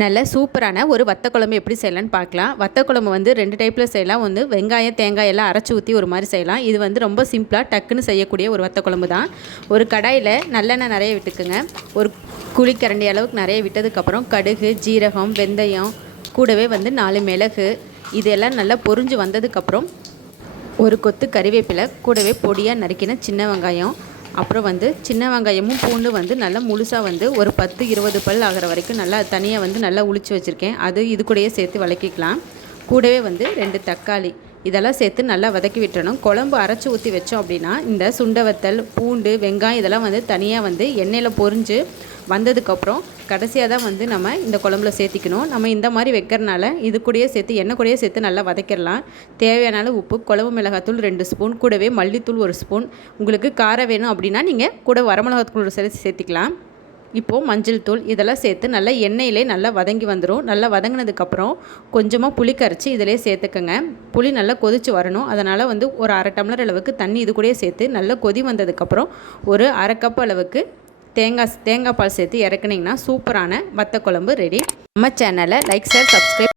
நல்ல சூப்பரான ஒரு வத்த குழம்பு எப்படி செய்யலாம்னு பார்க்கலாம். வத்த குழம்பு வந்து ரெண்டு டைப்பில் செய்யலாம். வந்து வெங்காயம் தேங்காய் எல்லாம் அரைச்சி ஊற்றி ஒரு மாதிரி செய்யலாம். இது வந்து ரொம்ப சிம்பிளாக டக்குன்னு செய்யக்கூடிய ஒரு வத்த குழம்பு தான். ஒரு கடாயில் நல்லெண்ணெய் நிறைய விட்டுக்குங்க. ஒரு குழிக்கரண்டி அளவுக்கு நிறைய விட்டதுக்கப்புறம் கடுகு ஜீரகம் வெந்தயம் கூடவே வந்து நாலு மிளகு இதெல்லாம் நல்லா பொரிஞ்சு வந்ததுக்கப்புறம் ஒரு கொத்து கறிவேப்பிலை கூடவே பொடியாக நறுக்கின சின்ன வெங்காயம் அப்புறம் வந்து சின்ன வெங்காயமும் பூண்டு வந்து நல்லா முழுசாக வந்து ஒரு பத்து இருபது பல் ஆகிற வரைக்கும் நல்லா தனியாக வந்து நல்லா உளிச்சு வச்சுருக்கேன். அது இது கூடயே சேர்த்து வளக்கிக்கலாம் கூடவே வந்து ரெண்டு தக்காளி. இதெல்லாம் சேர்த்து நல்லா வதக்கி விட்டுறணும். குழம்பு அரைச்சி ஊற்றி வச்சோம் அப்படின்னா இந்த சுண்டவத்தல் பூண்டு வெங்காயம் இதெல்லாம் வந்து தனியாக வந்து எண்ணெயில் பொரிஞ்சு வந்ததுக்கப்புறம் கடைசியாக தான் வந்து நம்ம இந்த குழம்புல சேர்த்திக்கணும். நம்ம இந்த மாதிரி வைக்கிறனால இது கூடயே சேர்த்து எண்ணெய் கூடயே சேர்த்து நல்லா வதக்கிடலாம். தேவையான அளவு உப்பு குழம்பு மிளகாத்தூள் ரெண்டு ஸ்பூன் கூடவே மல்லித்தூள் ஒரு ஸ்பூன். உங்களுக்கு காரம் வேணும் அப்படின்னா நீங்கள் கூட வரமிளகாத்தூள் ஒரு சேர்த்து சேர்த்திக்கலாம். இப்போது மஞ்சள் தூள் இதெல்லாம் சேர்த்து நல்லா எண்ணெயிலே நல்லா வதங்கி வந்துடும் நல்லா வதங்கினதுக்கப்புறம் கொஞ்சமாக புளி கரைச்சி இதிலே சேர்த்துக்கோங்க. புளி நல்லா கொதித்து வரணும். அதனால் வந்து ஒரு அரை டம்ளர் அளவுக்கு தண்ணி இது கூடயே சேர்த்து நல்லா கொதி வந்ததுக்கப்புறம் ஒரு அரை கப் அளவுக்கு தேங்காய் தேங்காய் பால் சேர்த்து இறக்குனிங்கன்னா சூப்பரான வத்த குழம்பு ரெடி. நம்ம சேனலை லைக் ஷேர் சப்ஸ்கிரைப்